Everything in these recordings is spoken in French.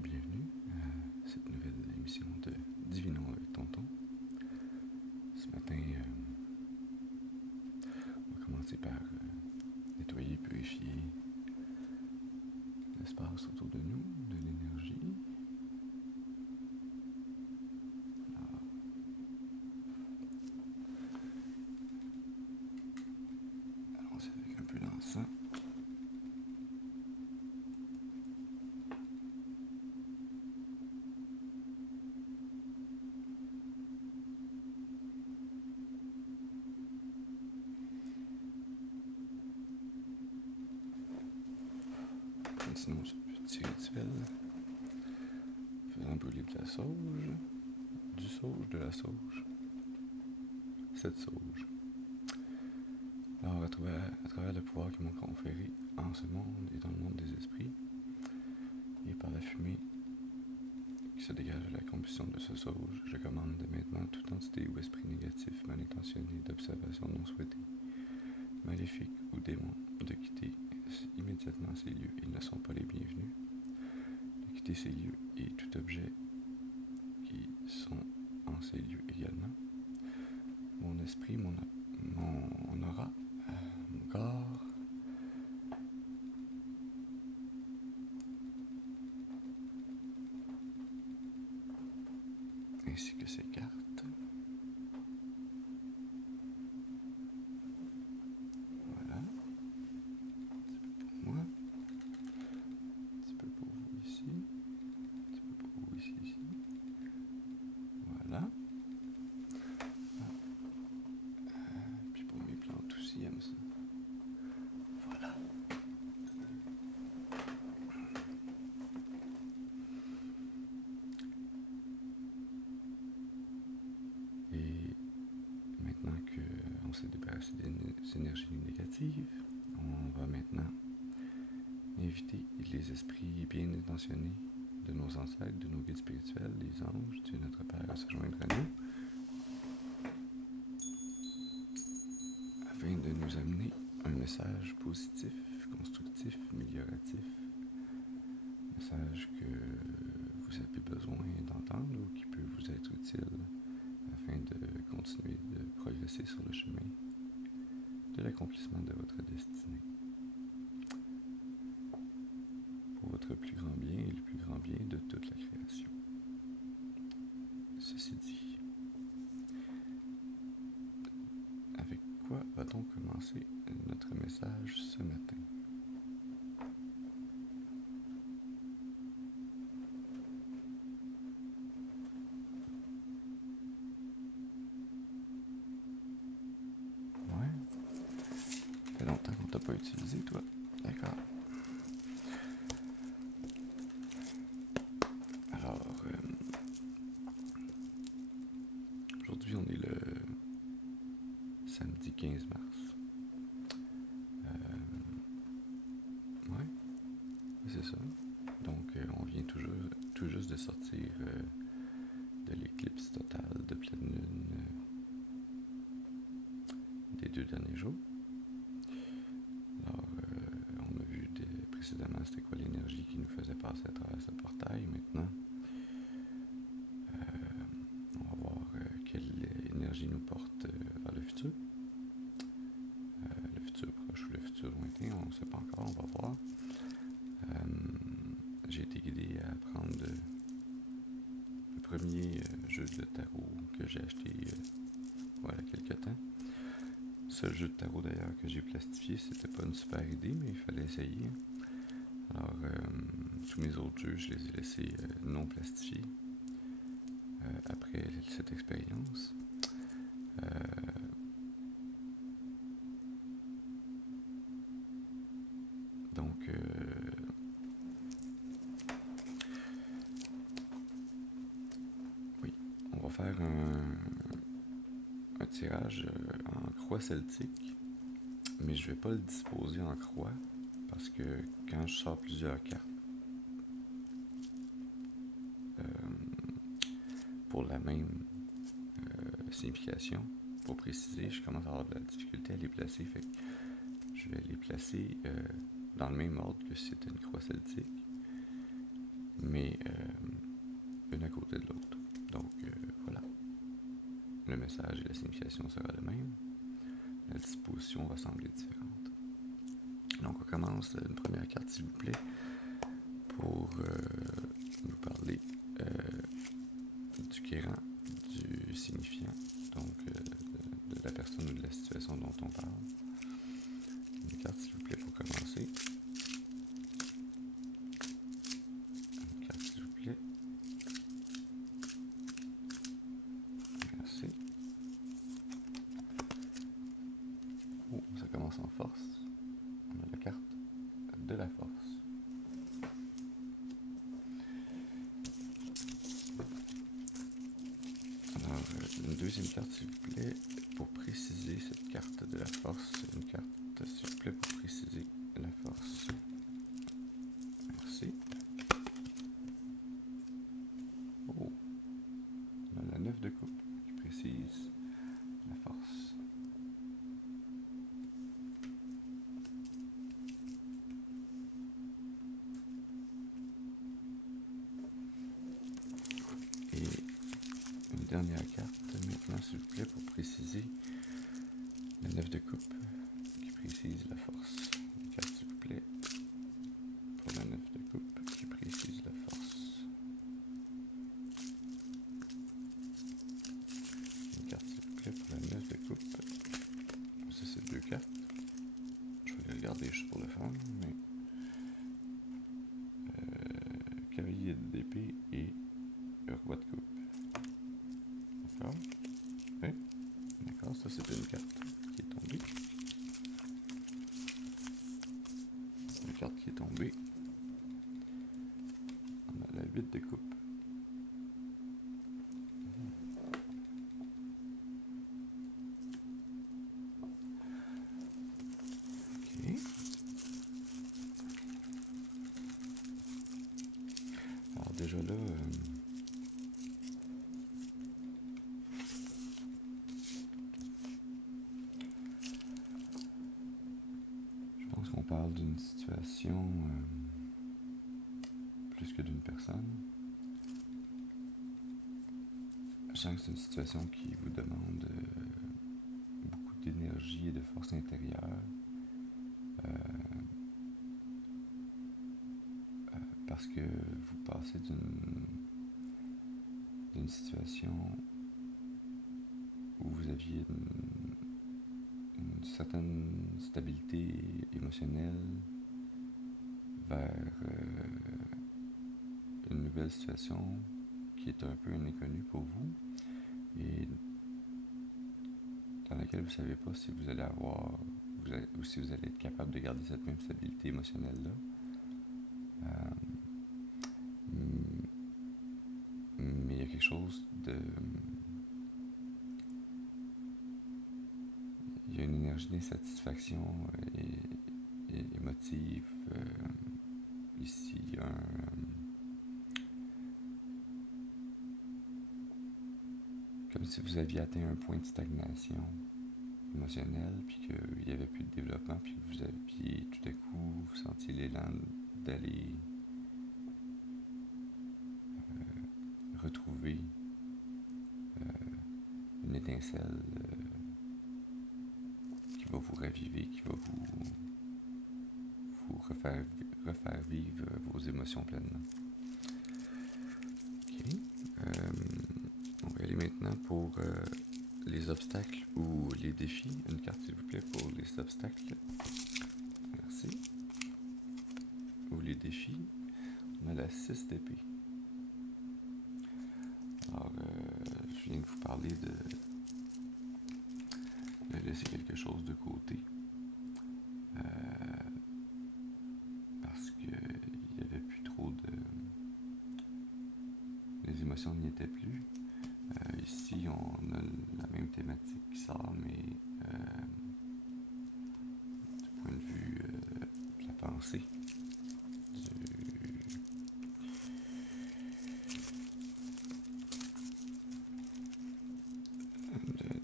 bienvenue à cette nouvelle émission de Divinons avec Tonton. Ce matin, on va commencer par nettoyer, purifier l'espace autour de nous, de l'énergie. Alors, allons-y avec un peu d'encens. Continuons ce petit rituel. Faisant brûler de la sauge, du sauge, de la sauge, cette sauge. Alors, à travers le pouvoir qu'ils m'ont conféré en ce monde et dans le monde des esprits, et par la fumée qui se dégage de la combustion de ce sauge, je commande dès maintenant toute entité ou esprit négatif, mal intentionné, d'observation non souhaitée, maléfique ou démon, de quitter immédiatement ces lieux. Ils ne sont pas les bienvenus. De quitter ces lieux et tout objet qui sont en ces lieux également. Mon esprit, mon aura, mon corps, ainsi que ces cartes. Voilà. Un petit peu pour moi. Un petit peu pour vous ici. Un petit peu pour vous ici. Voilà. Puis pour mes plantes aussi, aime ça. Voilà. Et maintenant qu'on s'est débarrassé des énergies négatives, on va maintenant inviter les esprits bien intentionnés de nos ancêtres, de nos guides spirituels, les anges, Dieu notre Père, à se joindre à nous, afin de nous amener un message positif, constructif, amélioratif, message que vous avez besoin d'entendre ou qui peut vous être utile afin de continuer de progresser sur le chemin de l'accomplissement de votre destinée. Pour votre plus grand bien et le plus grand bien de toute la création. Ceci dit, avec quoi va-t-on commencer notre message ce matin? Ouais? Ça fait longtemps qu'on t'a pas utilisé, toi. D'accord. Alors, aujourd'hui, on est le samedi 15 mars. Ouais, c'est ça. Donc, on vient tout juste de sortir de l'éclipse totale de pleine lune des 2 derniers jours. Alors, on a vu précédemment c'était quoi l'énergie qui nous faisait passer à travers ce portail. Maintenant, on va voir quelle énergie nous porte vers le futur. Le futur proche ou le futur lointain, on ne sait pas encore, on va voir. J'ai été guidé à prendre le premier jeu de tarot que j'ai acheté voilà quelques temps. Seul jeu de tarot d'ailleurs que j'ai plastifié, c'était pas une super idée, mais il fallait essayer. Alors, tous mes autres jeux, je les ai laissés non plastifiés après cette expérience. Donc, oui, on va faire un tirage en croix celtique, mais je vais pas le disposer en croix parce que quand je sors plusieurs cartes pour la même signification, pour préciser, je commence à avoir de la difficulté à les placer, fait que je vais les placer dans le même ordre que si c'était une croix celtique. mais une à côté de l'autre. Donc voilà, le message et la signification sera le même, la disposition va sembler différente. Donc on commence une première carte s'il vous plaît pour nous parler du quérant, du signifiant, donc de la personne ou de la situation dont on parle. Une carte s'il vous plaît pour commencer. Une carte s'il vous plaît. Merci. Oh, ça commence en force. On a la carte de la force. Alors, une deuxième carte s'il vous plaît pour préciser cette carte de la force. Une carte s'il vous plaît pour préciser la force. Merci. Oh, on a la 9 de coupe qui précise la force. Et une dernière carte maintenant s'il vous plaît pour préciser la 9 de coupe qui précise la force. Une carte s'il vous plaît pour la 9 de coupe qui précise la force. Une carte s'il vous plaît pour la 9 de coupe. Ça c'est deux cartes. Je vais les regarder juste pour le fun, mais cavalier d'épée et roi de coupe. D'accord? Oui. D'accord, ça c'est une carte qui est tombée. Une carte qui est tombée. On a la 8 de coupe. Ok. Alors déjà là, je pense qu'on parle d'une situation plus que d'une personne. Je sens que c'est une situation qui vous demande beaucoup d'énergie et de force intérieure. Parce que vous passez d'une situation où vous aviez une certaine stabilité émotionnelle vers une nouvelle situation qui est un peu inconnue pour vous et dans laquelle vous ne savez pas si vous allez avoir ou si vous allez être capable de garder cette même stabilité émotionnelle-là. Mais il y a quelque chose de... Il y a une énergie d'insatisfaction et émotive. Ici, il y a comme si vous aviez atteint un point de stagnation émotionnelle, puis qu'il n'y avait plus de développement, puis que vous aviez tout à coup, vous sentiez l'élan d'aller retrouver une étincelle qui va vous raviver, qui va vous refaire vivre vos émotions pleinement. Ok. On va aller maintenant pour les obstacles ou les défis. Une carte s'il vous plaît pour les obstacles. Merci. Ou les défis. On a la 6 d'épée. Alors, je viens de vous parler de laisser quelque chose de côté. Parce qu'il n'y avait plus trop de... Les émotions n'y étaient plus. Ici, on a la même thématique qui sort, mais du point de vue de la pensée.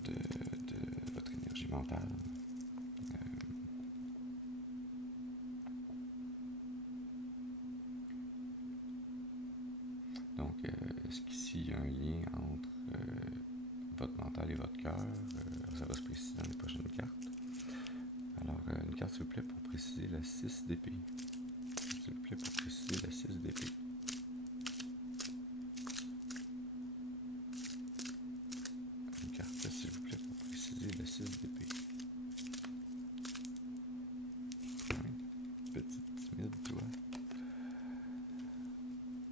De votre énergie mentale. est-ce qu'ici il y a un lien entre votre mental et votre cœur? Ça va se préciser dans les prochaines cartes. Alors, une carte s'il vous plaît pour préciser la 6 d'épée. S'il vous plaît pour préciser la 6 d'épée. Une carte s'il vous plaît pour préciser la 6 d'épée. Petite timide, toi.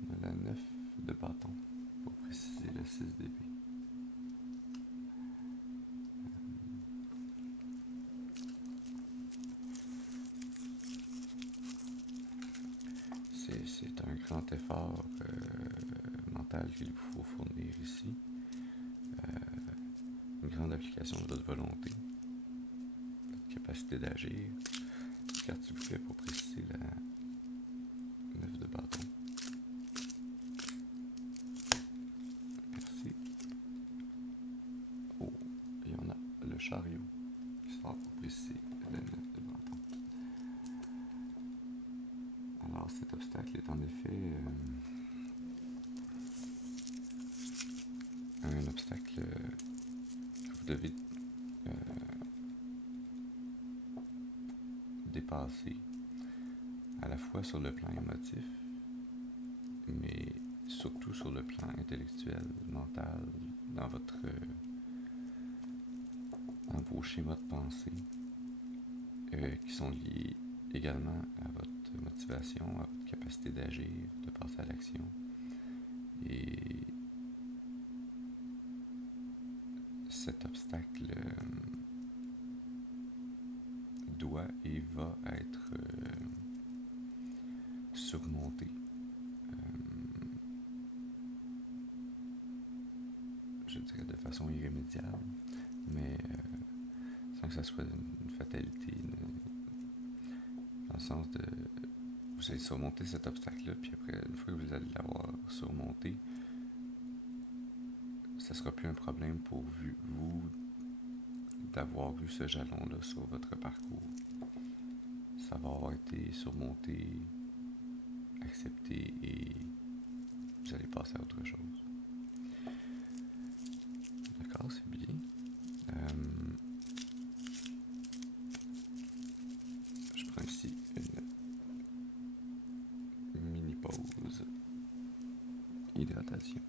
On a la 9 de bâton pour préciser la 6 d'épée. C'est un grand effort mental qu'il vous faut fournir ici. Une grande application de votre volonté, votre capacité d'agir. Carte s'il vous plaît pour préciser la 9 de bâton. Merci. Oh, et on a le chariot qui sort pour préciser la 9 de bâton. Alors cet obstacle est en effet un obstacle que vous devez dépasser à la fois sur le plan émotif, mais surtout sur le plan intellectuel, mental, dans vos schémas de pensée, qui sont liés également à votre motivation, à votre capacité d'agir, de passer à l'action. Et cet obstacle doit et va être surmonté. Je dirais de façon irrémédiable, mais sans que ça soit une fatalité, dans le sens de vous allez surmonter cet obstacle-là, puis après, une fois que vous allez l'avoir surmonté, ça ne sera plus un problème pour vous d'avoir eu ce jalon-là sur votre parcours. Ça va avoir été surmonté, accepté, et vous allez passer à autre chose. D'accord, c'est bien. Je prends ici une mini pause. Hydratation.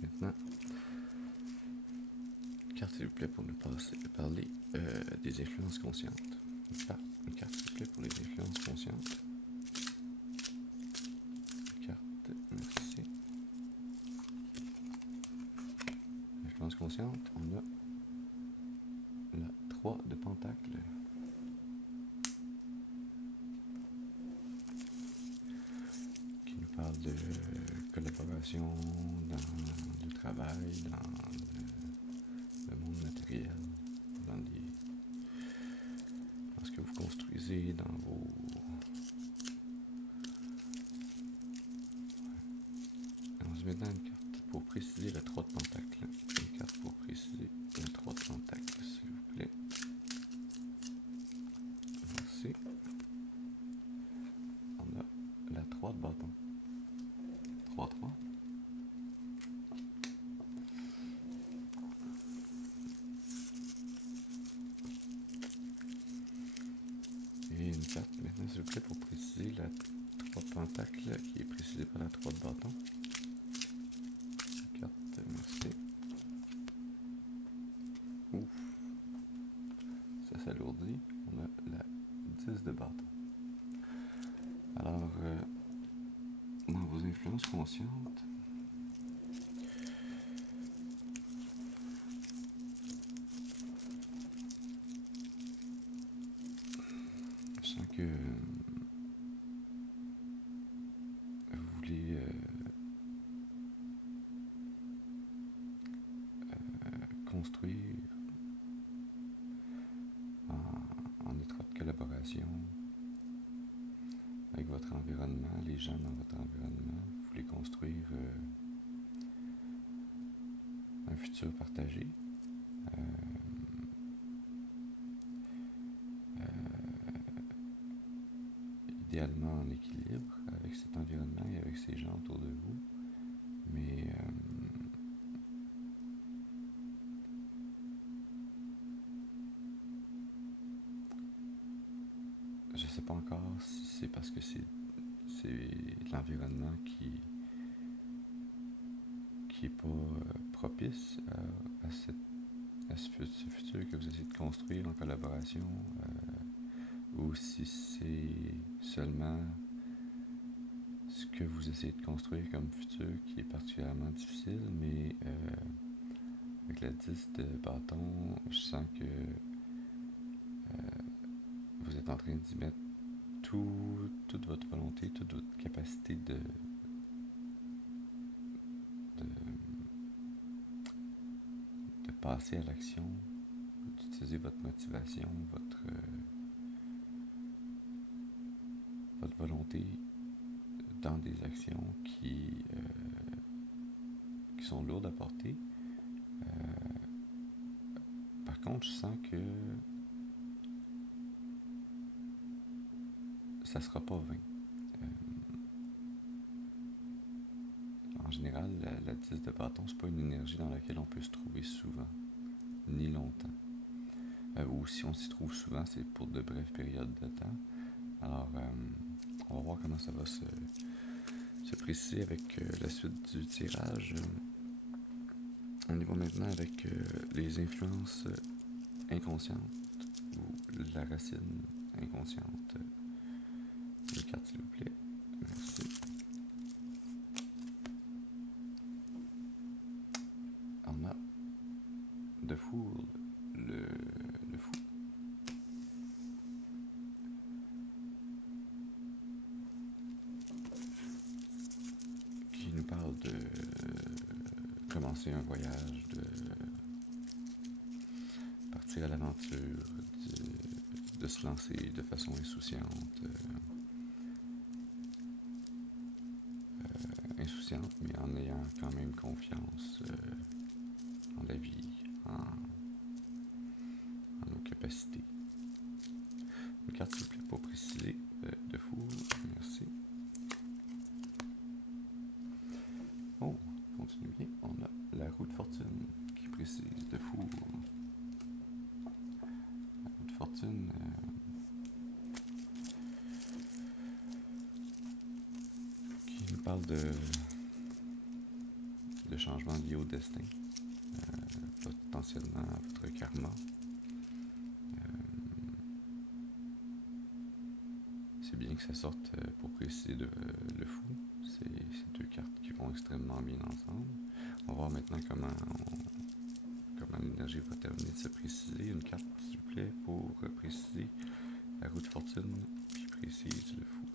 Maintenant, carte s'il vous plaît pour nous parler des influences conscientes. Une carte s'il vous plaît pour les influences conscientes. Une carte, merci. Influence consciente, on a la 3 de pentacle. Qui nous parle de collaboration dans le travail, dans le monde matériel, dans ce que vous construisez, dans vos... On se met dans une carte pour préciser la 3 de pentacle. Une carte pour préciser la 3 de pentacle, s'il vous plaît. Merci. On a la 3 de bâton. 3-3. Et une carte maintenant, s'il vous plaît, pour préciser la 3 de pentacle qui est précisée par la 3 de bâton. Une carte, merci. Ouf. Ça s'alourdit. On a la 10 de bâton. Alors, dans vos influences conscientes, que vous voulez construire en étroite collaboration avec votre environnement, les gens dans votre environnement. Vous voulez construire un futur partagé. Idéalement en équilibre avec cet environnement et avec ces gens autour de vous. Mais je ne sais pas encore si c'est parce que c'est l'environnement qui est pas propice à ce futur que vous essayez de construire en collaboration, ou si c'est seulement ce que vous essayez de construire comme futur qui est particulièrement difficile, mais avec la 10 de bâton, je sens que vous êtes en train d'y mettre toute votre volonté, toute votre capacité de passer à l'action, d'utiliser votre motivation, votre volonté dans des actions qui sont lourdes à porter. Par contre, je sens que ça ne sera pas vain. En général, la 10 de bâton, c'est pas une énergie dans laquelle on peut se trouver souvent, ni longtemps. Ou si on s'y trouve souvent, c'est pour de brèves périodes de temps. Alors, on va voir comment ça va se préciser avec la suite du tirage. On y va maintenant avec les influences inconscientes ou la racine inconsciente. Les cartes, s'il vous plaît. Merci. On a The Fool, le fou. Qui nous parle de commencer un voyage, de partir à l'aventure, de se lancer de façon insouciante. Insouciante, mais en ayant quand même confiance en la vie, en nos capacités. Une carte, s'il vous plaît, pour préciser, de fou. Merci. Oh, continue bien. On a la roue de fortune qui précise de fou. La roue de fortune. Qui nous parle de changements liés au destin, potentiellement à votre karma. C'est bien que ça sorte pour préciser le fou. C'est deux cartes qui vont extrêmement bien ensemble. On va voir maintenant comment l'énergie va terminer de se préciser. Une carte, s'il vous plaît, pour préciser la roue de fortune qui précise le fou.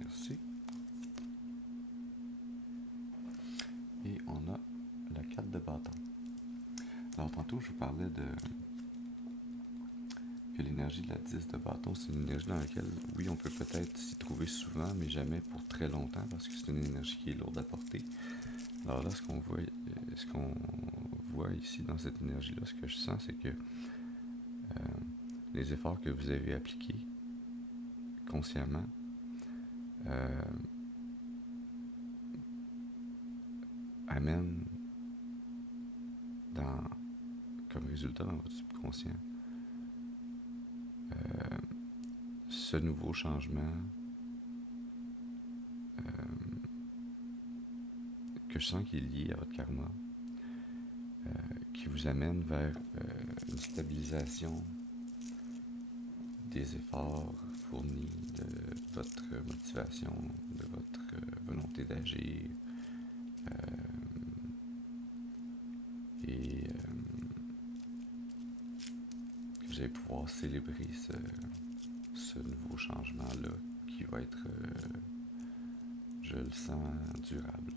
Merci. Et on a la carte de bâton. Alors tantôt, je vous parlais que l'énergie de la 10 de bâton, c'est une énergie dans laquelle, oui, on peut peut-être s'y trouver souvent, mais jamais pour très longtemps, parce que c'est une énergie qui est lourde à porter. Alors là, ce qu'on voit ici dans cette énergie-là, ce que je sens, c'est que les efforts que vous avez appliqués consciemment amènent comme résultat dans votre subconscient ce nouveau changement que je sens qui est lié à votre karma, qui vous amène vers une stabilisation des efforts fournis, de votre motivation, de votre volonté d'agir, et que vous allez pouvoir célébrer ce ce nouveau changement-là qui va être, je le sens, durable.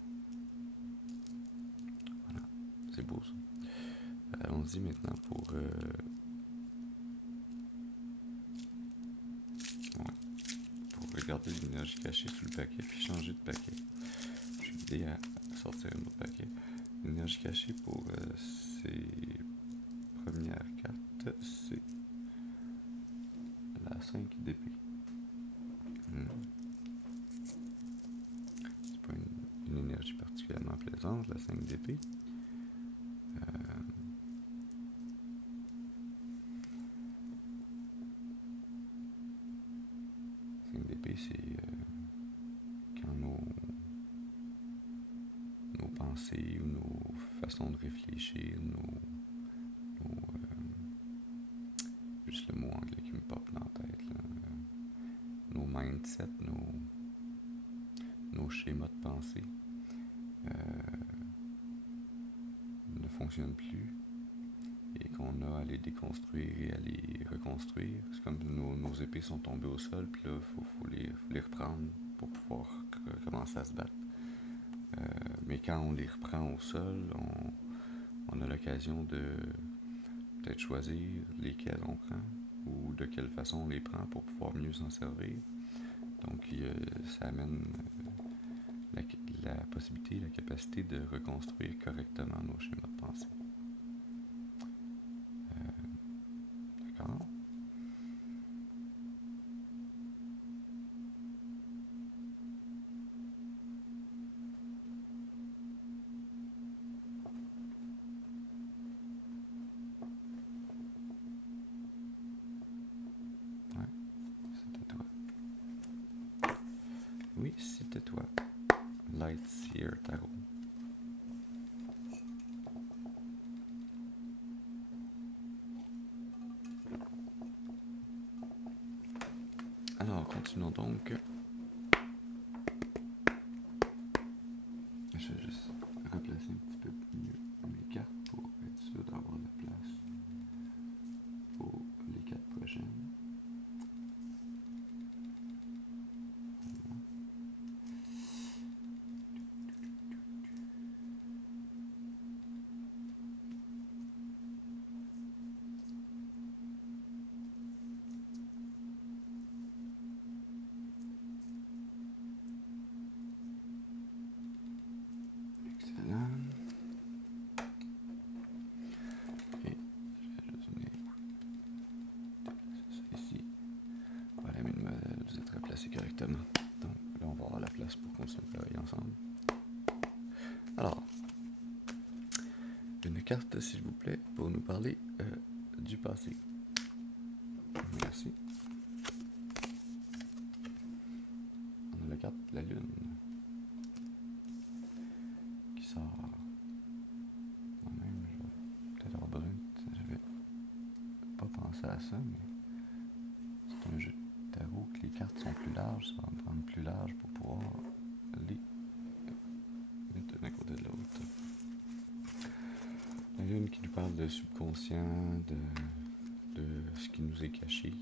Voilà, c'est beau ça. Allons-y maintenant pour regarder l'énergie cachée sous le paquet puis changer de paquet. Je vais aider à sortir un autre paquet. L'énergie cachée pour ces premières cartes, c'est la 5 d'épée. C'est pas une énergie particulièrement plaisante, la 5 d'épée. 5 d'épée, c'est quand nos pensées ou nos façons de réfléchir, juste le mot anglais qui me pop dans la tête, là, nos mindsets, nos schémas de pensée ne fonctionnent plus et qu'on a à les déconstruire et à les reconstruire. C'est comme nos épées sont tombées au sol, puis là, faut les reprendre pour pouvoir commencer à se battre. Mais quand on les reprend au sol, on a l'occasion de peut-être choisir lesquels on prend ou de quelle façon on les prend pour pouvoir mieux s'en servir. Donc, ça amène la possibilité, la capacité de reconstruire correctement nos schémas de pensée. D'accord? Ouais, c'était toi. Oui, c'était toi. Lightseer Tarot. Alors, continuons donc. Je vais juste replacer un petit peu mieux mes cartes pour être sûr d'avoir la place pour les 4 prochaines. Excellent. Et je vais juste venir déplacer ça ici. Voilà, mademoiselle, vous êtes replacés correctement. Donc là, on va avoir la place pour continuer à travailler ensemble. Alors, une carte, s'il vous plaît, pour nous parler du passé. Merci. On a la carte de la Lune qui sort. Moi-même, je vais peut-être avoir besoin. J'avais pas pensé à ça, mais c'est un jeu de tarot que les cartes sont plus larges. Ça va me prendre plus large pour pouvoir les mettre d'un côté de l'autre. La Lune qui nous parle de subconscient, de ce qui nous est caché.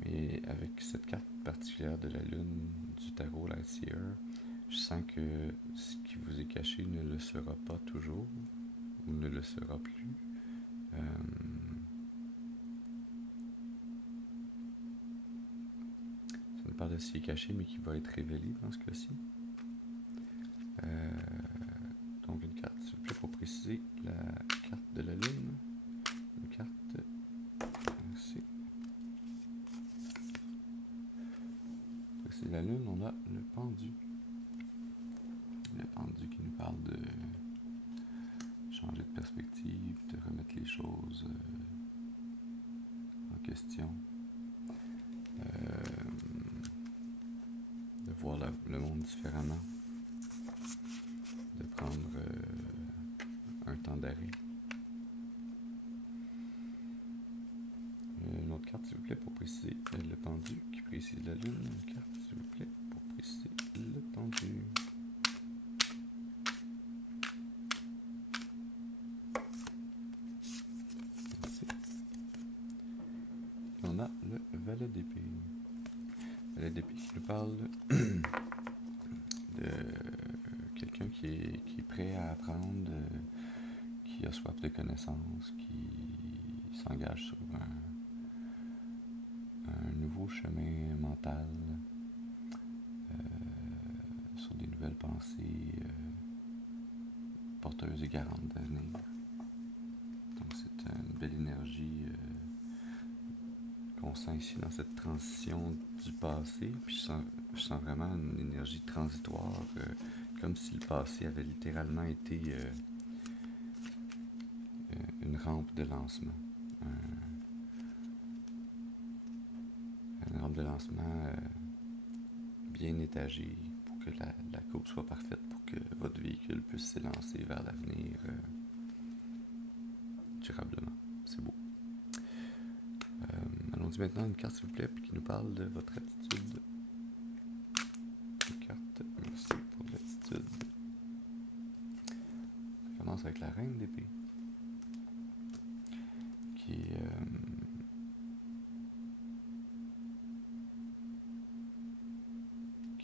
Mais avec cette carte particulière de la Lune du tarot Lightseer, je sens que ce qui vous est caché ne le sera pas toujours ou ne le sera plus. Ça nous parle de ce qui est caché mais qui va être révélé dans ce cas-ci. Donc une carte, s'il vous plaît, pour préciser la carte de la Lune. Une carte. Merci. Pour préciser la Lune, on a le pendu. Le pendu qui nous parle de changer de perspective, de remettre les choses en question, de voir le monde différemment, de prendre un temps d'arrêt. Une autre carte, s'il vous plaît, pour préciser le pendu, qui précise la Lune. Une carte, s'il vous plaît, pour préciser le pendu. valet d'épée. Valet d'épée qui nous parle de quelqu'un qui est prêt à apprendre, qui a soif de connaissances, qui s'engage sur un nouveau chemin mental, sur des nouvelles pensées porteuses et garantes d'avenir. Donc c'est une belle énergie qu'on sent ici dans cette transition du passé. Puis je sens vraiment une énergie transitoire, comme si le passé avait littéralement été une rampe de lancement. Une rampe de lancement bien étagée pour que la courbe soit parfaite, pour que votre véhicule puisse s'élancer vers l'avenir durablement. C'est beau. Allons-y maintenant à une carte, s'il vous plaît, puis qui nous parle de votre attitude. Une carte, merci pour l'attitude. On commence avec la reine d'épée, qui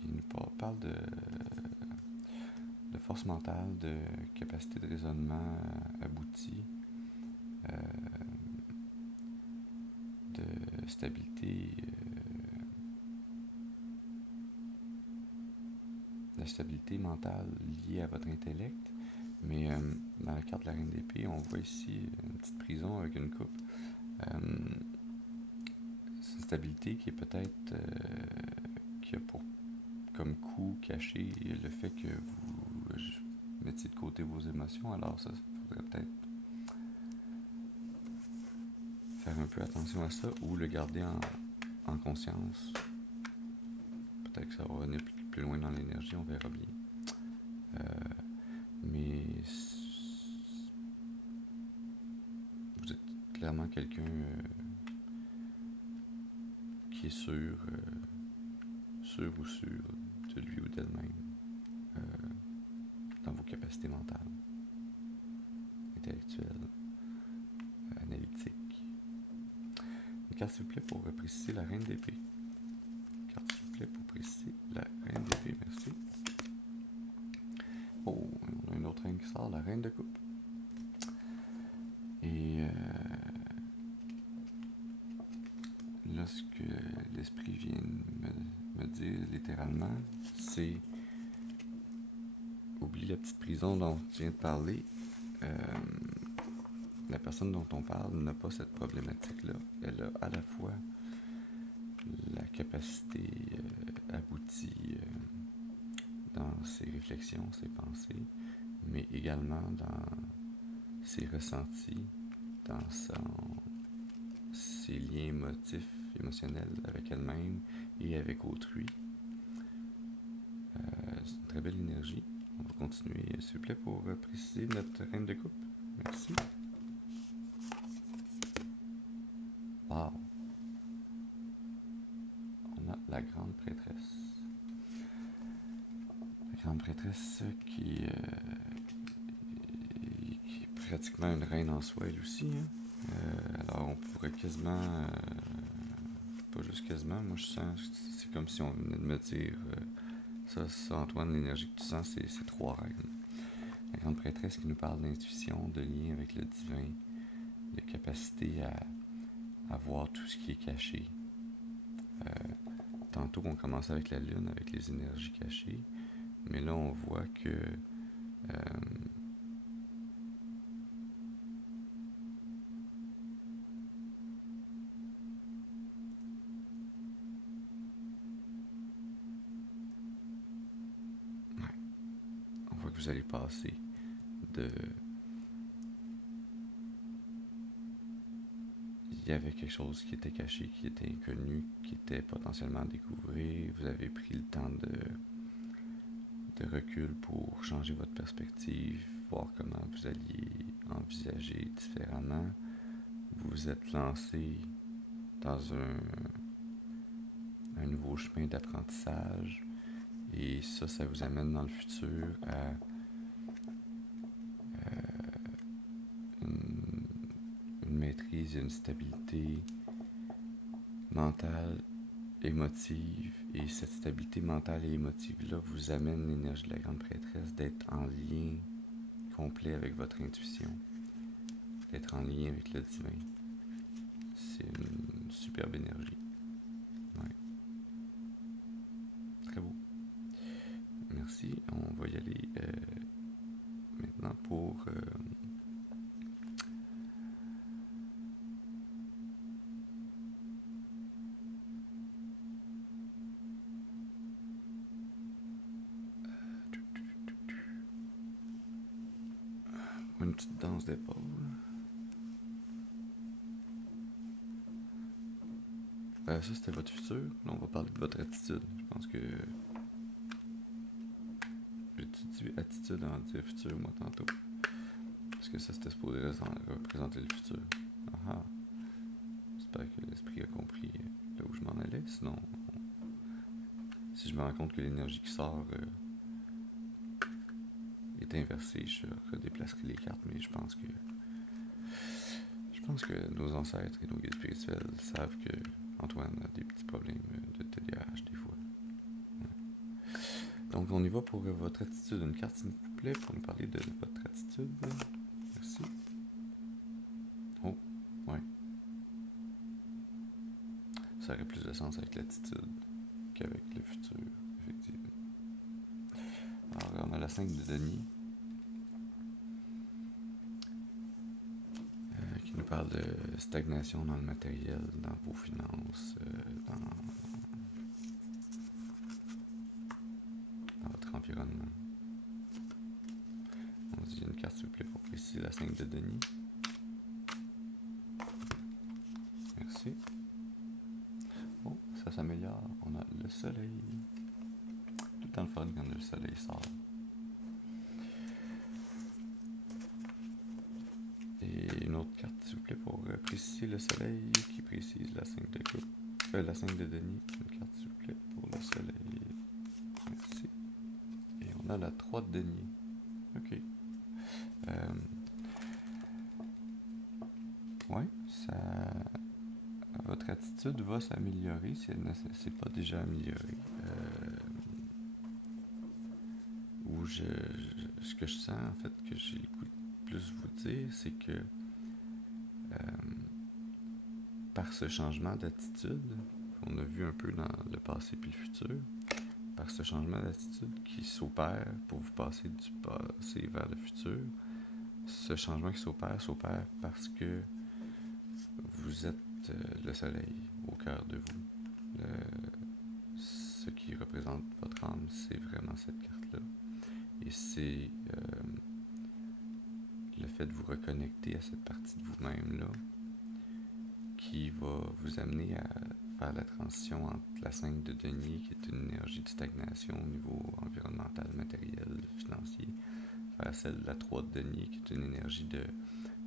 nous parle de force mentale, de capacité de raisonnement aboutie, de stabilité, la stabilité mentale liée à votre intellect. Mais dans la carte de la reine d'épée, on voit ici une petite prison avec une coupe. C'est une stabilité qui est peut-être qui a pour comme coup caché le fait que vous mettiez de côté vos émotions. Alors ça, il faudrait peut-être faire un peu attention à ça ou le garder en conscience. Peut-être que ça va venir plus loin dans l'énergie, on verra bien. Mais vous êtes clairement quelqu'un qui est sûr ou sûr de lui ou d'elle-même dans vos capacités mentales, intellectuelles, analytiques. Une carte, s'il vous plaît, pour préciser la reine d'épée. Une carte, s'il vous plaît, pour préciser la reine d'épée, merci. Oh, on a une autre reine qui sort, la reine de coupe. Et là, ce que l'esprit vient me dire littéralement, c'est oublie la petite prison dont tu viens de parler. La personne dont on parle n'a pas cette problématique-là. Elle a à la fois la capacité aboutie dans ses réflexions, ses pensées, mais également dans ses ressentis, dans ses liens émotifs, émotionnels avec elle-même et avec autrui. C'est une très belle énergie. On va continuer, s'il vous plaît, pour préciser notre reine de coupe. Merci. Wow. On a la grande prêtresse. La grande prêtresse qui est pratiquement une reine en soi, elle aussi. Hein? Alors, on pourrait quasiment... pas juste quasiment, moi je sens... C'est comme si on venait de me dire... ça, Antoine, l'énergie que tu sens, c'est trois reines. La grande prêtresse qui nous parle d'intuition, de lien avec le divin, de capacité à voir tout ce qui est caché. Tantôt, on commence avec la lune, avec les énergies cachées, mais là, on voit que on voit que vous allez passer de... Il y avait quelque chose qui était caché, qui était inconnu, qui était potentiellement à découvrir. Vous avez pris le temps de recul pour changer votre perspective, voir comment vous alliez envisager différemment. Vous vous êtes lancé dans un nouveau chemin d'apprentissage et ça vous amène dans le futur à une maîtrise et une stabilité mentale, émotive, et cette stabilité mentale et émotive-là vous amène l'énergie de la grande prêtresse d'être en lien complet avec votre intuition, d'être en lien avec le divin. C'est une superbe énergie. Ouais. Très beau. Merci. On va y aller maintenant pour une petite danse d'épaule. Ça, c'était votre futur. Là, on va parler de votre attitude. Je pense que j'ai dit attitude en dire futur, moi, tantôt. Parce que ça, c'était supposé représenter le futur. Ah, j'espère que l'esprit a compris là où je m'en allais. Sinon, si je me rends compte que l'énergie qui sort est inversée, je redéplacerai les cartes, mais je pense que nos ancêtres et nos guides spirituels savent que Antoine a des petits problèmes de TDAH des fois. Ouais. Donc on y va pour votre attitude. Une carte s'il vous plaît pour nous parler de votre attitude. Merci. Oh, ouais. Ça aurait plus de sens avec l'attitude qu'avec le futur, effectivement. Alors on a la 5 de denier. Qui nous parle de stagnation dans le matériel, dans vos finances, dans votre environnement. On se dit une carte s'il vous plaît pour préciser la 5 de denier. Merci. Oh, ça s'améliore. On a le soleil. Tout le temps le fun quand le soleil sort. Et une autre carte s'il vous plaît pour préciser le soleil qui précise la 5 de coupe. La 5 de denier. Une carte s'il vous plaît pour le soleil. Merci. Et on a la 3 de denier. Ok. Ouais, votre attitude va s'améliorer si elle ne s'est pas déjà améliorée. Ce que je sens, en fait, que j'ai le goût de plus vous dire, c'est que par ce changement d'attitude, qu'on a vu un peu dans le passé puis le futur, par ce changement d'attitude qui s'opère pour vous passer du passé vers le futur, ce changement qui s'opère parce que vous êtes le soleil au cœur de vous. Ce qui représente votre âme, c'est vraiment cette carte-là. Et c'est le fait de vous reconnecter à cette partie de vous-même-là qui va vous amener à faire la transition entre la 5 de denier, qui est une énergie de stagnation au niveau environnemental, matériel, financier, vers celle de la 3 de denier, qui est une énergie de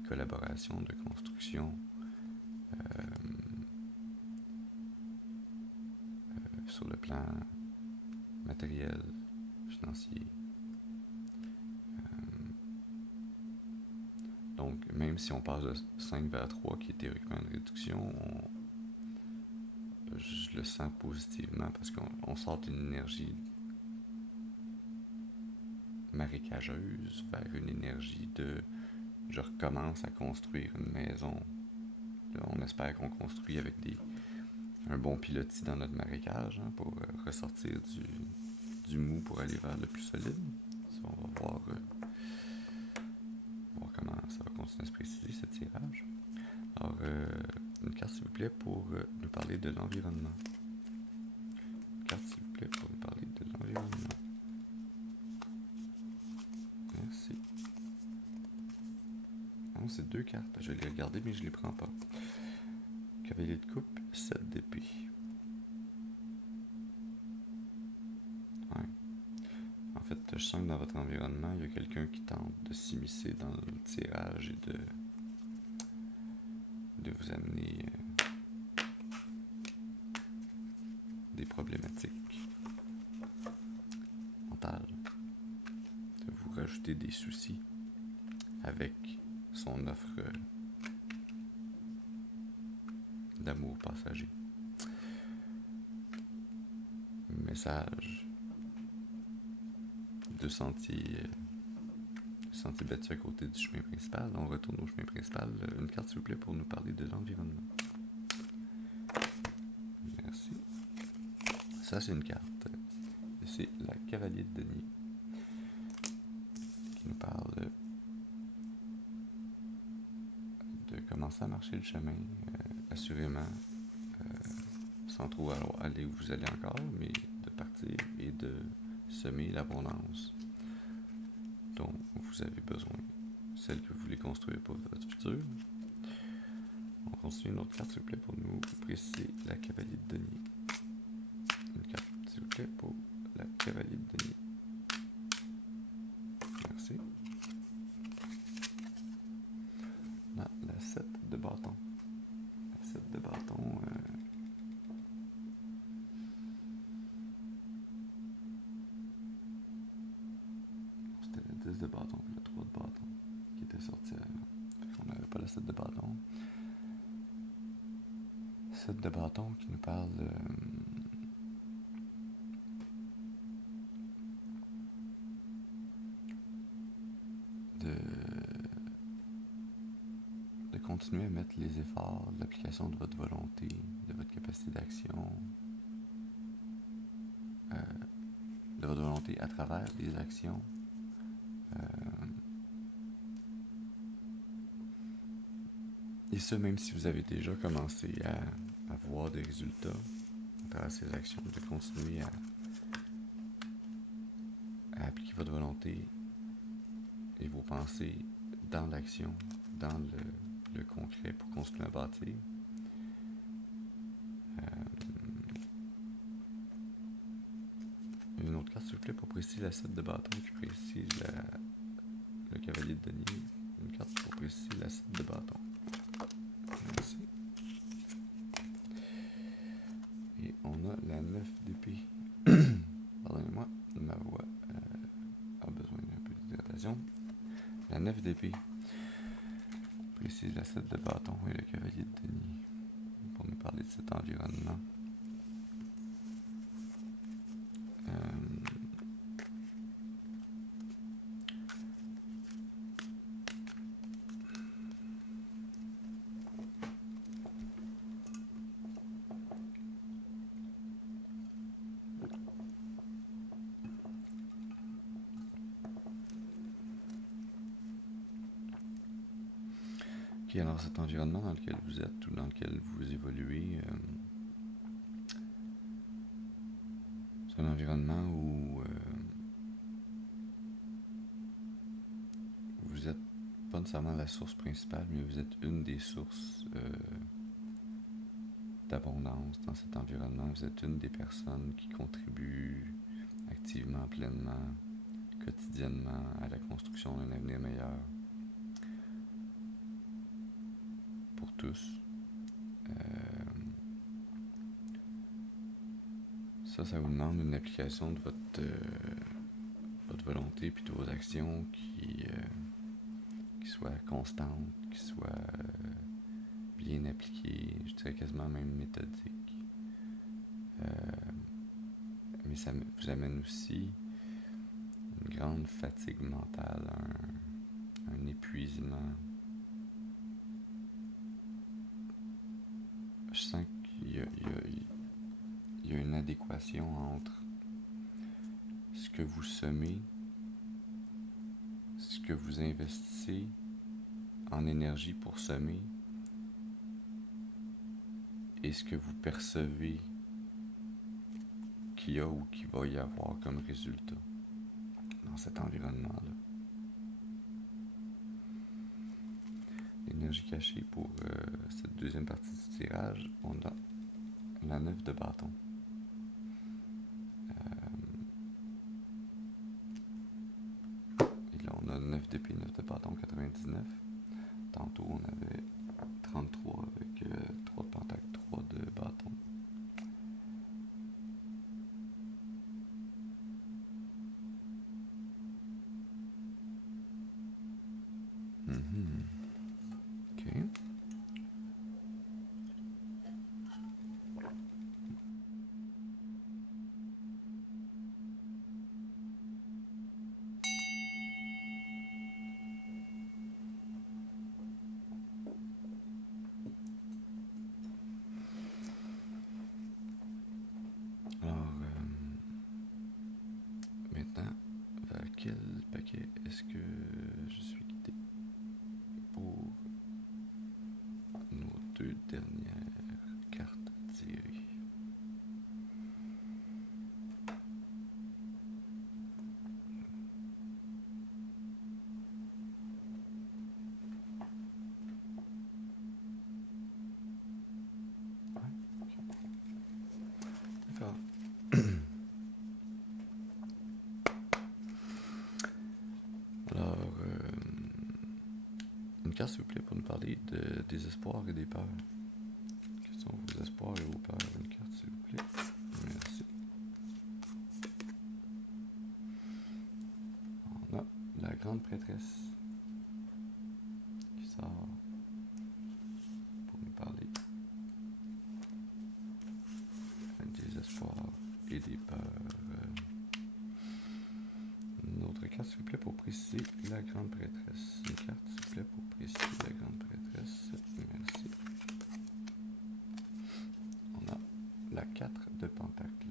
collaboration, de construction, sur le plan matériel, financier. Donc, même si on passe de 5 vers 3, qui est théoriquement une réduction, je le sens positivement parce qu'on sort d'une énergie marécageuse vers une énergie de je recommence à construire une maison. Là, on espère qu'on construit avec un bon pilotis dans notre marécage pour ressortir du mou pour aller vers le plus solide. Ça, on va voir comment ça va continuer à se préciser ce tirage. Alors, une carte s'il vous plaît pour nous parler de l'environnement. Une carte s'il vous plaît pour nous parler de l'environnement. Merci. Non, c'est 2 cartes. Je vais les regarder, mais je les prends pas. Cavalier de coupe, 7 d'épée. Ouais. En fait, je sens que dans votre environnement, il y a quelqu'un qui tente de s'immiscer dans le tirage et de vous amener des problématiques mentales, de vous rajouter des soucis avec son offre d'amour passager. message. Deux sentiers battus à côté du chemin principal. On retourne au chemin principal. Une carte, s'il vous plaît, pour nous parler de l'environnement. Merci. Ça, c'est une carte. C'est la Cavalier de Denier qui nous parle de commencer à marcher le chemin, assurément, sans trop aller où vous allez encore, mais de partir et de semer l'abondance dont vous avez besoin, celle que vous voulez construire pour votre futur. On continue une autre carte, s'il vous plaît, pour nous préciser la Cavalier de Denier. Une carte, s'il vous plaît, pour la Cavalier de Denier. Merci. Là, la 7 de bâton. La 7 de bâton. C'était le 10 de bâton puis le 3 de bâton qui était sorti avant. Fait qu'on n'avait pas la 7 de bâton. 7 de bâton qui nous parle de continuer à mettre les efforts, l'application de votre volonté, de votre capacité d'action, de votre volonté à travers les actions. Et ça, même si vous avez déjà commencé à voir des résultats à travers ces actions, de continuer à appliquer votre volonté et vos pensées dans l'action, dans le concret pour continuer à bâtir. Une autre carte, s'il vous plaît, pour préciser la 7 de bâton qui précise le Cavalier de Denier. Une carte pour préciser la 7 de bâton. Merci. Et on a la 9 d'épée. Pardonnez-moi, ma voix a besoin d'un peu d'hydratation. La 9 d'épée précise la 7 de bâton et le Cavalier de Denier pour nous parler de cet environnement. Ok, alors cet environnement dans lequel vous êtes ou dans lequel vous évoluez, c'est un environnement où vous êtes pas nécessairement la source principale, mais vous êtes une des sources d'abondance dans cet environnement. Vous êtes une des personnes qui contribuent activement, pleinement, quotidiennement à la construction d'un avenir meilleur pour tous. Ça vous demande une application de votre volonté puis de vos actions qui soit constante, qui soit bien appliquée, je dirais quasiment même méthodique. Mais ça vous amène aussi une grande fatigue mentale, un épuisement. Je sens qu'il y a une adéquation entre ce que vous semez, ce que vous investissez en énergie pour semer et ce que vous percevez qu'il y a ou qu'il va y avoir comme résultat dans cet environnement-là. L'énergie cachée pour cette deuxième partie du tirage, on a la 9 de bâton. Et là, on a 9 d'épée, 9 de bâton, 99. Tantôt, on avait 33 avec 3 de pentacle, 3 de bâton. Ok. quel paquet est-ce que je suis guidé pour nos deux dernières cartes tirées? D'accord. Alors, une carte s'il vous plaît pour nous parler des espoirs et des peurs. Quels sont vos espoirs et vos peurs? Une carte s'il vous plaît. Merci. On a la grande prêtresse qui sort pour nous parler des espoirs et des peurs. Une autre carte s'il vous plaît pour préciser la grande prêtresse. Une carte s'il vous plaît pour préciser la grande prêtresse. Merci. On a la 4 de pentacle.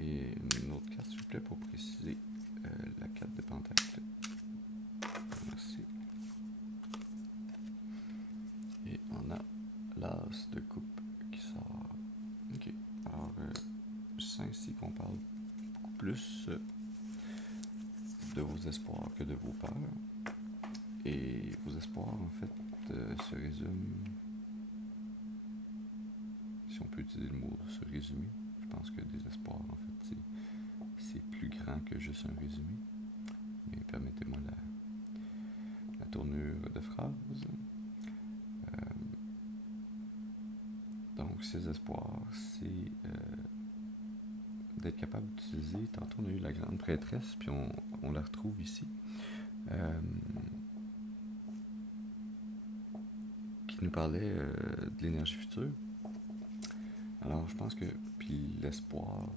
Et une autre carte s'il vous plaît pour préciser la 4 de pentacle. Merci. Et on a l'as de coupe qui sort. Ok. Alors, je sens ici qu'on parle beaucoup plus de vos espoirs que de vos peurs. Et vos espoirs, en fait, se résument, si on peut utiliser le mot se résumer. Je pense que des espoirs, en fait, c'est plus grand que juste un résumé. Mais permettez-moi la tournure de phrase. Donc, ces espoirs, c'est d'être capable d'utiliser. Tantôt, on a eu la grande prêtresse, puis on la retrouve ici. Qui nous parlait de l'énergie future. Alors, je pense que, puis l'espoir,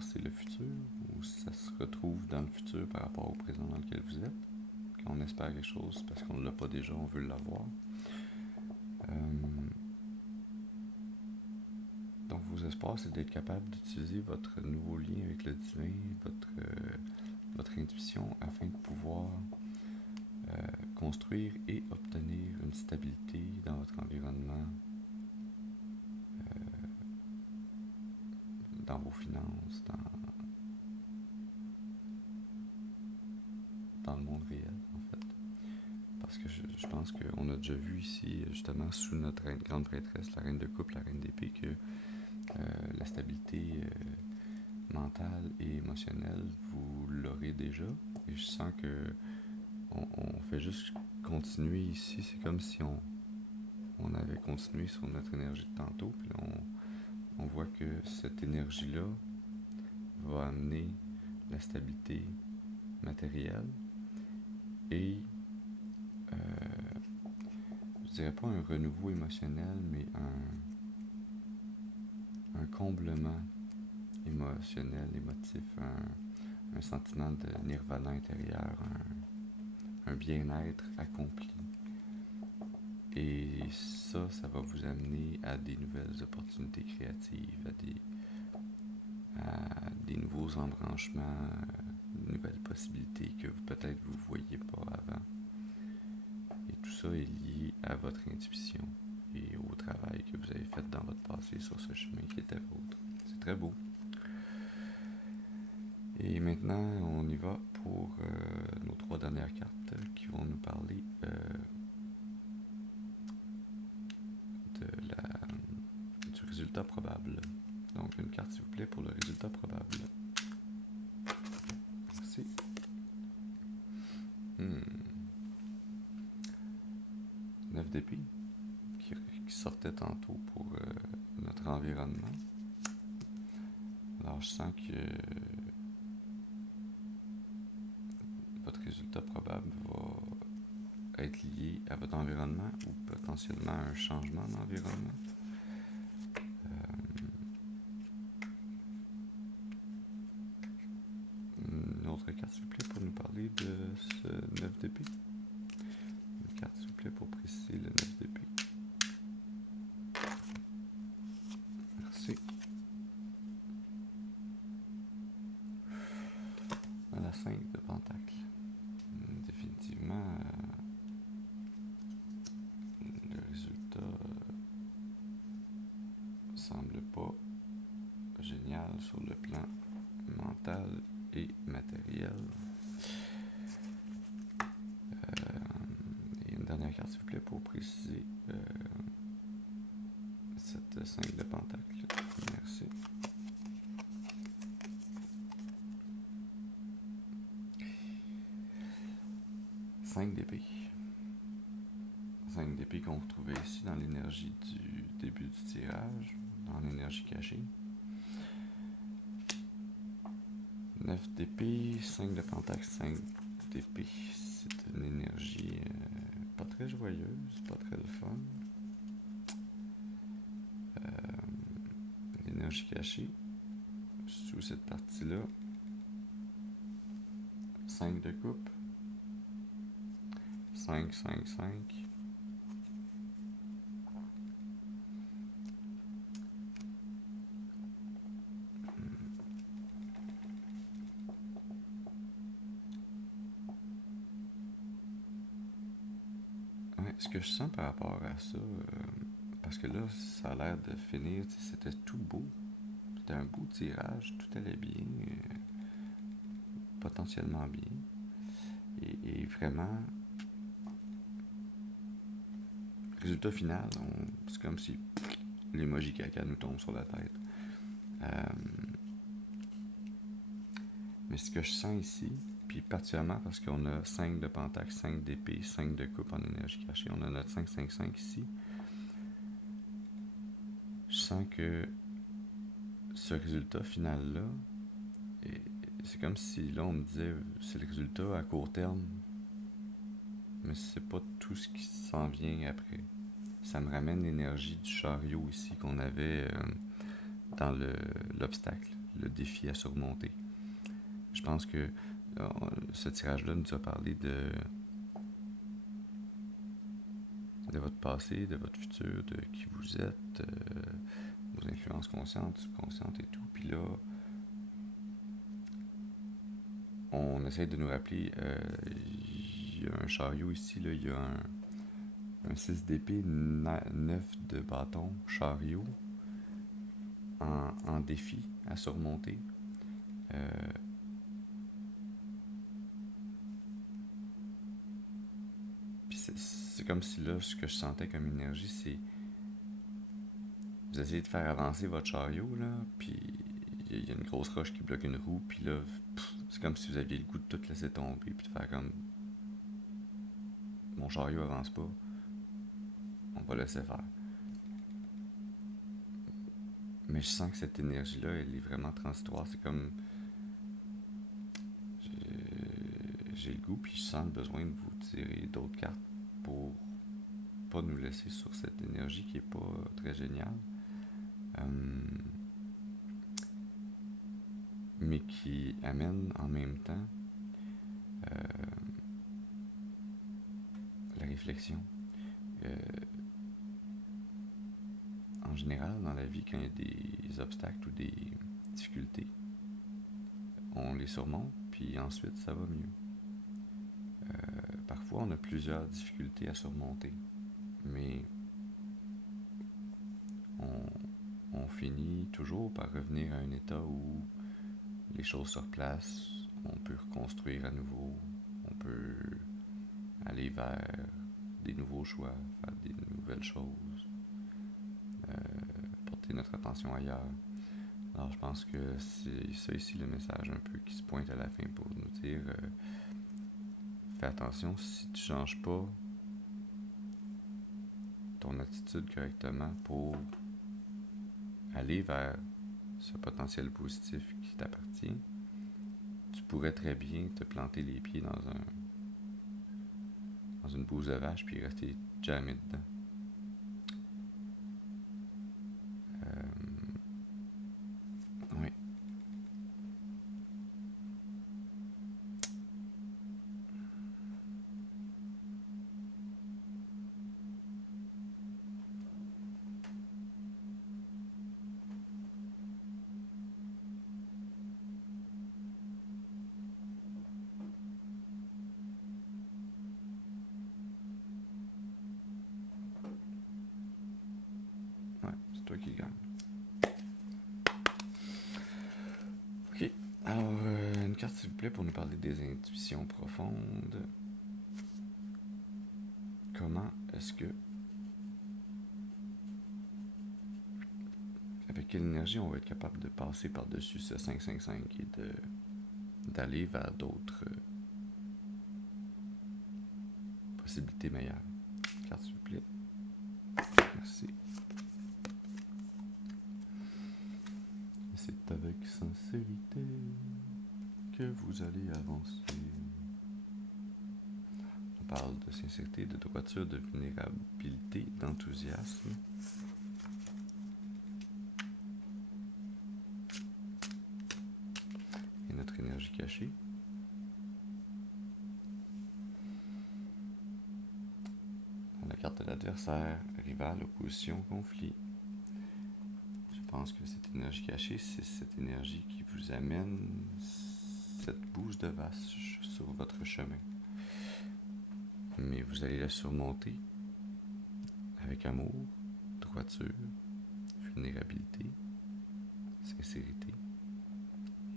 c'est le futur, ou ça se retrouve dans le futur par rapport au présent dans lequel vous êtes. Quand on espère quelque chose, parce qu'on ne l'a pas déjà, on veut l'avoir. Donc, vos espoirs, c'est d'être capable d'utiliser votre nouveau lien avec le divin, votre intuition, afin de pouvoir construire et obtenir une stabilité dans votre environnement, dans vos finances, dans le monde réel, en fait. Parce que je pense qu'on a déjà vu ici, justement, sous notre grande prêtresse, la reine de coupe, la reine d'épée, que la stabilité mentale et émotionnelle, vous l'aurez déjà. Et je sens que on fait juste continuer ici. C'est comme si on avait continué sur notre énergie de tantôt. Puis là, on voit que cette énergie-là va amener la stabilité matérielle et je dirais pas un renouveau émotionnel, mais un comblement émotionnel, émotif, un sentiment de nirvana intérieur, un bien-être accompli. Et ça va vous amener à des nouvelles opportunités créatives, à des nouveaux embranchements, de nouvelles possibilités que peut-être vous ne voyiez pas avant. Et tout ça est lié à votre intuition et au travail que vous avez fait dans votre passé sur ce chemin qui était vôtre. C'est très beau. Et maintenant, on y va pour nos 3 dernières cartes qui vont nous parler du résultat probable. Donc, une carte, s'il vous plaît, pour le résultat probable. Merci. 9 d'épée qui sortait tantôt pour notre environnement. Alors, je sens que votre résultat résultat probable va être lié à votre environnement ou potentiellement à un changement d'environnement. Une autre carte, s'il vous plaît, pour nous parler de ce 9 d'épée. Une carte, s'il vous plaît, pour préciser le 9 d'épée. Merci. La 5 de pentacle. Définitivement, le résultat semble pas génial sur le plan mental et matériel. Et une dernière carte, s'il vous plaît, pour préciser cette 5 de pentacle. Merci. Cinq d'épée. 5 d'épée qu'on retrouvait ici dans l'énergie du début du tirage, dans l'énergie cachée. 9 d'épée, 5 de pentacle, 5 d'épée. C'est une énergie pas très joyeuse, pas très le fun. L'énergie cachée, sous cette partie-là. 5 de coupe. 5, 5, 5. Ouais, ce que je sens par rapport à ça, parce que là, ça a l'air de finir, c'était tout beau. C'était un beau tirage, tout allait bien, potentiellement bien. Et vraiment, résultat final, c'est comme si l'emoji caca nous tombe sur la tête. Mais ce que je sens ici, puis particulièrement parce qu'on a 5 de pentacle, 5 d'épée, 5 de coupe en énergie cachée, on a notre 5-5-5 ici. Je sens que ce résultat final-là, c'est comme si là on me disait c'est le résultat à court terme, mais c'est pas tout ce qui s'en vient après. Ça me ramène l'énergie du chariot ici qu'on avait dans l'obstacle, le défi à surmonter. Je pense que ce tirage-là nous a parlé de votre passé, de votre futur, de qui vous êtes, vos influences conscientes, subconscientes et tout. Puis là, on essaie de nous rappeler, il y a un chariot ici, là, il y a un 6 d'épée, 9 de bâton, chariot, en défi à surmonter. Puis c'est comme si là, ce que je sentais comme énergie, c'est vous essayez de faire avancer votre chariot, là, puis il y a une grosse roche qui bloque une roue, puis là, c'est comme si vous aviez le goût de tout laisser tomber, puis de faire comme mon chariot avance pas, on va laisser faire. Mais je sens que cette énergie-là, elle est vraiment transitoire. C'est comme j'ai le goût, puis je sens le besoin de vous tirer d'autres cartes pour pas nous laisser sur cette énergie qui est pas très géniale. Mais qui amène en même temps la réflexion. En général, dans la vie, quand il y a des obstacles ou des difficultés, on les surmonte, puis ensuite ça va mieux. Parfois, on a plusieurs difficultés à surmonter, mais on finit toujours par revenir à un état où les choses se replacent, on peut reconstruire à nouveau, on peut aller vers des nouveaux choix, faire des nouvelles choses, porter notre attention ailleurs. Alors je pense que c'est ça ici le message un peu qui se pointe à la fin pour nous dire fais attention, si tu changes pas ton attitude correctement pour aller vers ce potentiel positif qui t'appartient, tu pourrais très bien te planter les pieds dans dans une bouse de vache puis rester jamais dedans. Oui. Ouais, c'est toi qui gagne. Ok. Alors, une carte s'il vous plaît pour nous parler des intuitions profondes. Comment est-ce que... Avec quelle énergie on va être capable de passer par-dessus ce 5-5-5 et d'aller vers d'autres possibilités meilleures. Carte s'il vous plaît. Merci. C'est avec sincérité que vous allez avancer. On parle de sincérité, de droiture, de vulnérabilité, d'enthousiasme. Et notre énergie cachée. Dans la carte de l'adversaire, rival, opposition, conflit. Je pense que cette énergie cachée, c'est cette énergie qui vous amène cette bouse de vache sur votre chemin. Mais vous allez la surmonter avec amour, droiture, vulnérabilité, sincérité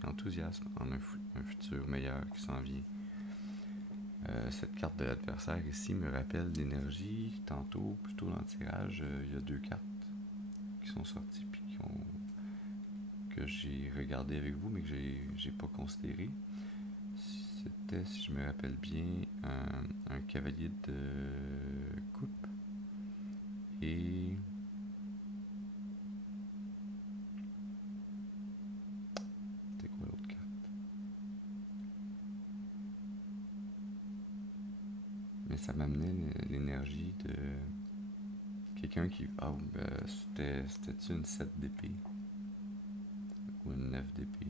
et enthousiasme en un futur meilleur qui s'en vient. Cette carte de l'adversaire ici me rappelle l'énergie. Tantôt, plutôt dans le tirage, il y a 2 cartes qui sont sorties puis que j'ai regardé avec vous mais que j'ai pas considéré. C'était, si je me rappelle bien, un cavalier de coupe et c'était quoi l'autre carte? Mais ça m'amenait l'énergie de quelqu'un qui... Ah, c'était une 7 d'épée ou une 9 d'épée.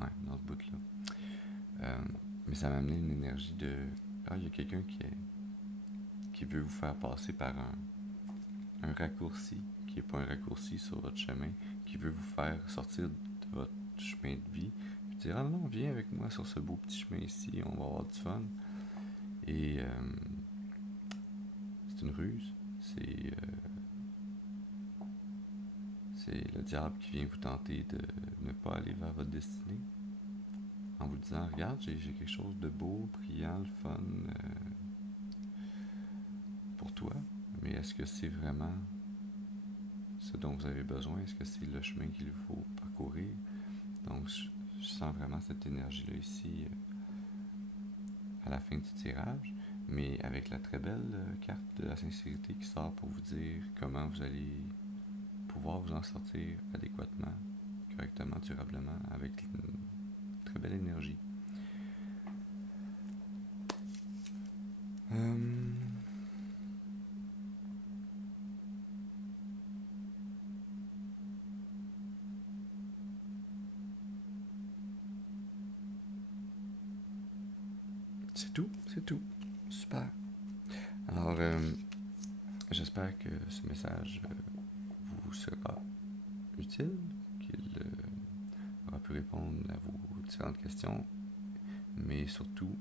Ouais, dans ce bout-là. Mais ça m'a amené une énergie de... Ah, il y a quelqu'un qui veut vous faire passer par un raccourci, qui n'est pas un raccourci sur votre chemin, qui veut vous faire sortir de votre chemin de vie, puis dire, ah non, viens avec moi sur ce beau petit chemin ici, on va avoir du fun. Et c'est une ruse, c'est le diable qui vient vous tenter de ne pas aller vers votre destinée, en vous disant, regarde, j'ai quelque chose de beau, brillant, le fun pour toi, mais est-ce que c'est vraiment ce dont vous avez besoin? Est-ce que c'est le chemin qu'il faut parcourir? Donc, je sens vraiment cette énergie-là ici à la fin du tirage, mais avec la très belle carte de la sincérité qui sort pour vous dire comment vous allez pouvoir vous en sortir adéquatement, correctement, durablement, avec une très belle énergie. C'est tout. Super. Alors, j'espère que ce message vous sera utile, qu'il aura pu répondre à vos différentes questions, mais surtout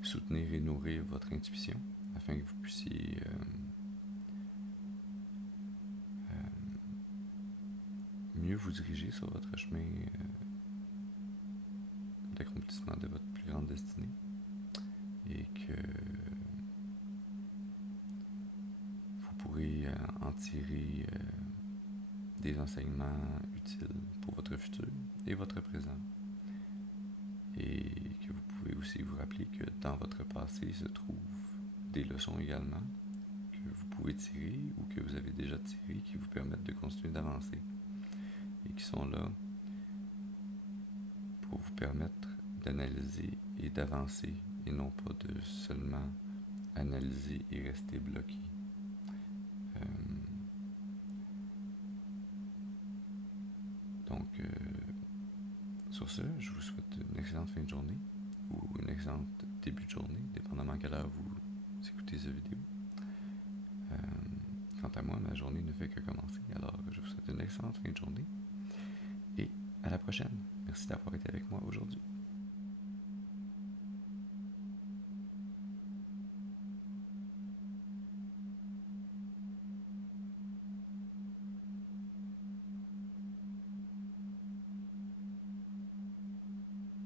soutenir et nourrir votre intuition afin que vous puissiez mieux vous diriger sur votre chemin d'accomplissement de votre plus grande destinée et que vous pourrez en tirer des enseignements utiles pour votre futur et votre présent. Et que vous pouvez aussi vous rappeler que dans votre passé se trouvent des leçons également que vous pouvez tirer ou que vous avez déjà tirées qui vous permettent de continuer d'avancer et qui sont là pour vous permettre d'analyser et d'avancer, et non pas de seulement analyser et rester bloqué. Donc, sur ce, je vous souhaite une excellente fin de journée ou une excellente début de journée, dépendamment à quelle heure vous écoutez cette vidéo. Quant à moi, ma journée ne fait que commencer, alors je vous souhaite une excellente fin de journée et à la prochaine. Merci d'avoir été avec moi aujourd'hui.